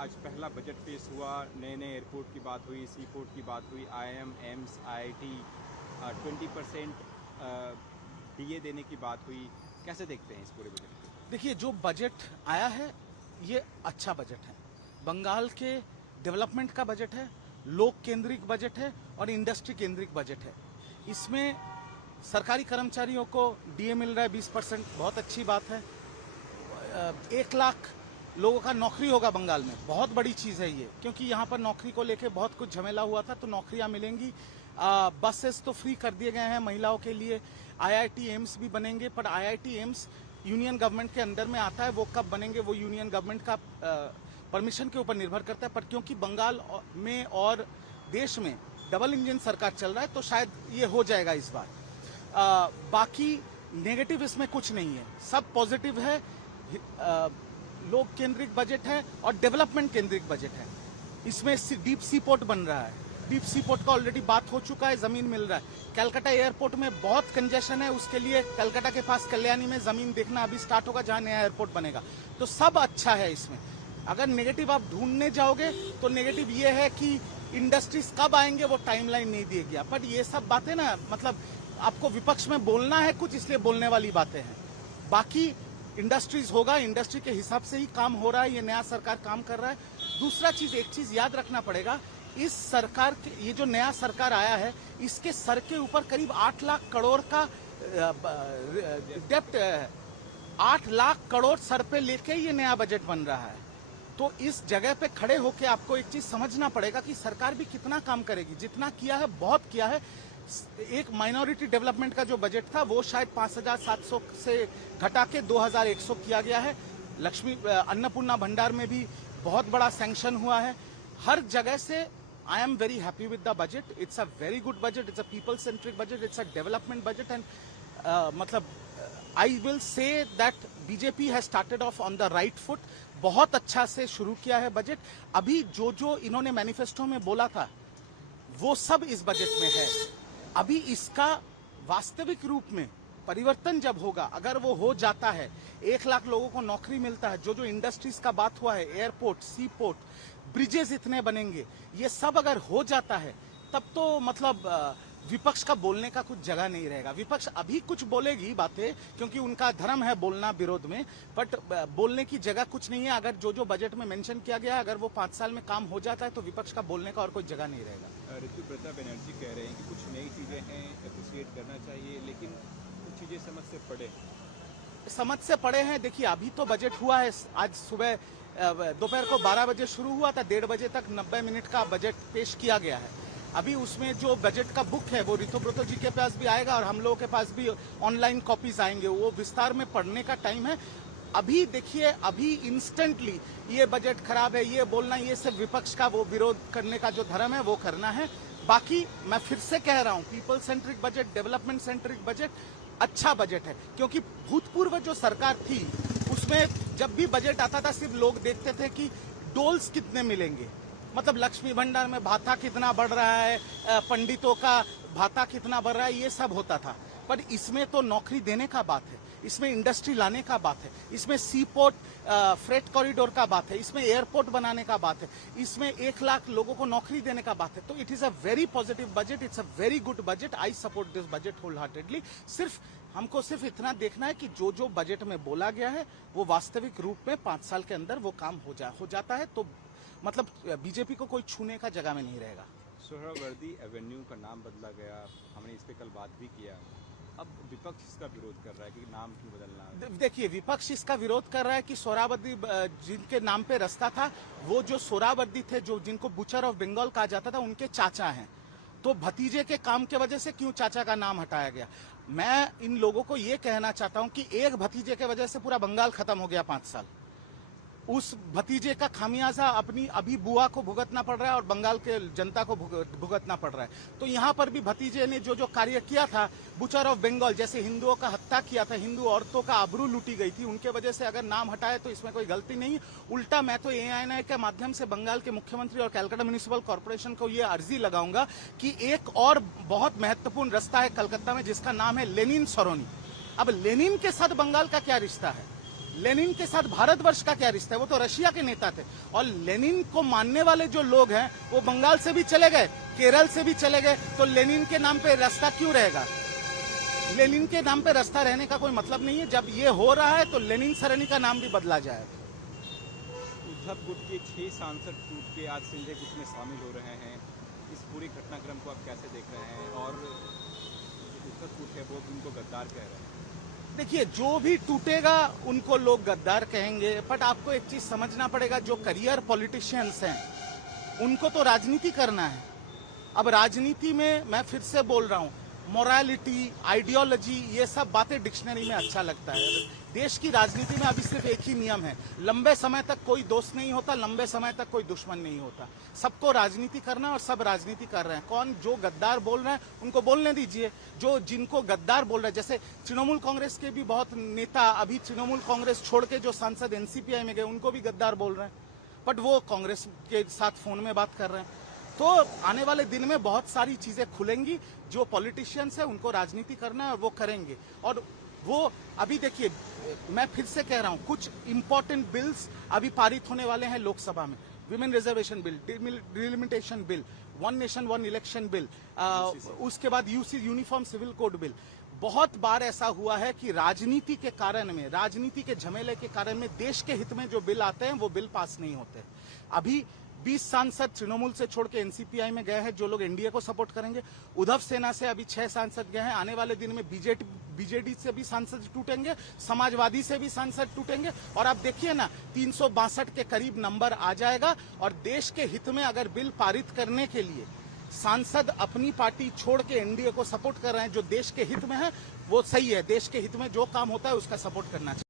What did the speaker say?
आज पहला बजट पेश हुआ, नए नए एयरपोर्ट की बात हुई, सी पोर्ट की बात हुई, IIM, एम्स, IIT, 20% DA देने की बात हुई। कैसे देखते हैं इस पूरे बजट को? देखिए, जो बजट आया है ये अच्छा बजट है। बंगाल के डेवलपमेंट का बजट है, लोक केंद्रित बजट है और इंडस्ट्री केंद्रित बजट है। इसमें सरकारी कर्मचारियों को DA मिल रहा है 20%, बहुत अच्छी बात है। 1 लाख लोगों का नौकरी होगा बंगाल में, बहुत बड़ी चीज़ है ये, क्योंकि यहाँ पर नौकरी को लेके बहुत कुछ झमेला हुआ था, तो नौकरियाँ मिलेंगी। बसेस तो फ्री कर दिए गए हैं महिलाओं के लिए। IIT एम्स भी बनेंगे, पर IIT एम्स यूनियन गवर्नमेंट के अंडर में आता है, वो कब बनेंगे वो यूनियन गवर्नमेंट का परमिशन के ऊपर निर्भर करता है। पर क्योंकि बंगाल में और देश में डबल इंजन सरकार चल रहा है, तो शायद ये हो जाएगा इस बार। बाकी नेगेटिव इसमें कुछ नहीं है, सब पॉजिटिव है। लोक केंद्रित बजट है और डेवलपमेंट केंद्रित बजट है। इसमें डीप सी पोर्ट बन रहा है, डीप सी पोर्ट का ऑलरेडी बात हो चुका है, जमीन मिल रहा है। कलकत्ता एयरपोर्ट में बहुत कंजेशन है, उसके लिए कलकत्ता के पास कल्याणी में जमीन देखना अभी स्टार्ट होगा, जहां नया एयरपोर्ट बनेगा। तो सब अच्छा है इसमें। अगर नेगेटिव आप ढूंढने जाओगे तो नेगेटिव ये है कि इंडस्ट्रीज कब आएंगे वो टाइमलाइन नहीं दिया गया। पर ये सब बातें ना, मतलब आपको विपक्ष में बोलना है कुछ, इसलिए बोलने वाली बातें हैं। बाकी इंडस्ट्रीज होगा, इंडस्ट्री के हिसाब से ही काम हो रहा है, ये नया सरकार काम कर रहा है। दूसरा चीज, एक चीज याद रखना पड़ेगा, इस सरकार के, ये जो नया सरकार आया है, इसके सर के ऊपर करीब 8 लाख करोड़ का डेप्ट है। 8 लाख करोड़ सर पे लेके ये नया बजट बन रहा है। तो इस जगह पे खड़े होके आपको एक चीज समझना पड़ेगा कि सरकार भी कितना काम करेगी। जितना किया है बहुत किया है। एक माइनॉरिटी डेवलपमेंट का जो बजट था वो शायद 5,700 से घटा के 2,100 किया गया है। लक्ष्मी अन्नपूर्णा भंडार में भी बहुत बड़ा सैंक्शन हुआ है। हर जगह से I am very happy with the budget. It's a very good budget, it's a people centric budget, it's a development budget. And मतलब I will say that BJP has started off on the right foot. बहुत अच्छा से शुरू किया है budget. अभी जो जो इन्होंने मैनिफेस्टो में बोला था वो सब इस बजट में है। अभी इसका वास्तविक रूप में परिवर्तन जब होगा, अगर वो हो जाता है, 1 लाख लोगों को नौकरी मिलता है, जो जो इंडस्ट्रीज का बात हुआ है, एयरपोर्ट, सी पोर्ट, ब्रिजेस इतने बनेंगे, ये सब अगर हो जाता है, तब तो मतलब विपक्ष का बोलने का कुछ जगह नहीं रहेगा। विपक्ष अभी कुछ बोलेगी बातें, क्योंकि उनका धर्म है बोलना विरोध में, बट बोलने की जगह कुछ नहीं है। अगर जो जो बजट में मेंशन किया गया है, अगर वो 5 साल में काम हो जाता है, तो विपक्ष का बोलने का और कोई जगह नहीं रहेगा। ऋतुव्रता बनर्जी कह रहे हैं कि कुछ नई चीजें हैं, एप्रिशिएट करना चाहिए, लेकिन कुछ चीजें समझ से पड़े हैं। देखिए, अभी तो बजट हुआ है, आज सुबह दोपहर को 12 बजे शुरू हुआ था, 1:30 बजे तक 90 मिनट का बजट पेश किया गया है। अभी उसमें जो बजट का बुक है वो ऋतुव्रता जी के पास भी आएगा और हम लोगों के पास भी ऑनलाइन कॉपीज आएंगे। वो विस्तार में पढ़ने का टाइम है। अभी देखिए, अभी इंस्टेंटली ये बजट खराब है, ये बोलना, ये सब विपक्ष का वो विरोध करने का जो धर्म है वो करना है। बाकी मैं फिर से कह रहा हूँ, people centric budget, development centric budget अच्छा बजट है। क्योंकि भूतपूर्व जो सरकार थी उसमें जब भी बजट आता था, सिर्फ लोग देखते थे कि डोल्स कितने मिलेंगे, मतलब लक्ष्मी भंडार में भाता कितना बढ़ रहा है, पंडितों का भाता कितना बढ़ रहा है, ये सब होता था। पर इसमें तो नौकरी देने का बात है, इसमें इंडस्ट्री लाने का बात है, इसमें सी पोर्ट फ्रेट कॉरिडोर का बात है, इसमें एयरपोर्ट बनाने का बात है, इसमें 1 लाख लोगों को नौकरी देने का बात है। तो it is a very positive budget, it's a very good budget. I support this budget wholeheartedly. हमको सिर्फ इतना देखना है कि जो जो बजट में बोला गया है वो वास्तविक रूप में 5 साल के अंदर वो काम हो जाता है, तो मतलब बीजेपी को कोई छूने का जगह में नहीं रहेगा। सोहरावर्दी एवेन्यू का नाम बदला गया, हमने इस पे कल बात भी किया। अब विपक्ष इसका विरोध कर रहा है कि नाम क्यों बदलना। देखिए, विपक्ष इसका विरोध कर रहा है कि सोहरावर्दी जिनके नाम पे रास्ता था, वो जो सोहरावर्दी थे, जो जिनको बुचर ऑफ बंगाल कहा जाता था, उनके चाचा हैं। तो भतीजे के काम के वजह से क्यों चाचा का नाम हटाया गया। मैं इन लोगों को ये कहना चाहता हूं कि एक भतीजे के वजह से पूरा बंगाल खत्म हो गया 5 साल। उस भतीजे का खामियाजा अपनी अभी बुआ को भुगतना पड़ रहा है और बंगाल के जनता को भुगतना पड़ रहा है। तो यहाँ पर भी भतीजे ने जो जो कार्य किया था, बुचर ऑफ बंगाल, जैसे हिंदुओं का हत्या किया था, हिंदू औरतों का आबरू लूटी गई थी, उनके वजह से अगर नाम हटाए तो इसमें कोई गलती नहीं। उल्टा मैं तो ANI के माध्यम से बंगाल के मुख्यमंत्री और कलकत्ता म्युनिसिपल कॉर्पोरेशन को ये अर्जी लगाऊंगा कि एक और बहुत महत्वपूर्ण रास्ता है कलकत्ता में, जिसका नाम है लेनिन सरोनी। अब लेनिन के साथ बंगाल का क्या रिश्ता है? लेनिन के साथ भारतवर्ष का क्या रिश्ता है? वो तो रशिया के नेता थे। और लेनिन को मानने वाले जो लोग हैं वो बंगाल से भी चले गए, केरल से भी चले गए, तो लेनिन के नाम पे रास्ता क्यों रहेगा? लेनिन के नाम पे रास्ता रहने का कोई मतलब नहीं है। जब ये हो रहा है तो लेनिन सरणी का नाम भी बदला जाएगा। उद्धव गुट के 6 सांसद टूट के आज संजय गुट में शामिल हो रहे हैं। इस पूरी घटनाक्रम को आप कैसे देख रहे हैं? और उद्धव गुट है वो उनको गद्दार कह रहे हैं। देखिए, जो भी टूटेगा उनको लोग गद्दार कहेंगे, बट आपको एक चीज समझना पड़ेगा, जो करियर पॉलिटिशियंस हैं उनको तो राजनीति करना है। अब राजनीति में मैं फिर से बोल रहा हूं, मोरालिटी, आइडियोलॉजी, ये सब बातें डिक्शनरी में अच्छा लगता है। देश की राजनीति में अभी सिर्फ एक ही नियम है, लंबे समय तक कोई दोस्त नहीं होता, लंबे समय तक कोई दुश्मन नहीं होता। सबको राजनीति करना और सब राजनीति कर रहे हैं। कौन जो गद्दार बोल रहे हैं उनको बोलने दीजिए। जो जिनको गद्दार बोल रहे हैं, जैसे तृणमूल कांग्रेस के भी बहुत नेता अभी तृणमूल कांग्रेस छोड़ के जो सांसद एनसीपीआई में गए उनको भी गद्दार बोल रहे हैं, बट वो कांग्रेस के साथ फोन में बात कर रहे हैं। तो आने वाले दिन में बहुत सारी चीजें खुलेंगी। जो पॉलिटिशियंस है उनको राजनीति करना है और वो करेंगे। और वो अभी देखिए, मैं फिर से कह रहा हूं, कुछ इंपॉर्टेंट बिल्स अभी पारित होने वाले हैं लोकसभा में। Women reservation bill, delimitation bill, one nation one election bill, उसके बाद यूनिफॉर्म सिविल कोड बिल। बहुत बार ऐसा हुआ है कि राजनीति के कारण में, राजनीति के झमेले के कारण में देश के हित में जो बिल आते हैं वो बिल पास नहीं होते। अभी 20 सांसद तृणमूल से छोड़ के एनसीपीआई में गए हैं, जो लोग एनडीए को सपोर्ट करेंगे। उद्धव सेना से अभी 6 सांसद गए हैं। आने वाले दिन में बीजेडी से भी सांसद टूटेंगे, समाजवादी से भी सांसद टूटेंगे। और आप देखिए ना, 362 के करीब नंबर आ जाएगा। और देश के हित में अगर बिल पारित करने के लिए सांसद अपनी पार्टी छोड़ के एनडीए को सपोर्ट कर रहे हैं, जो देश के हित में है वो सही है। देश के हित में जो काम होता है उसका सपोर्ट करना चाहिए।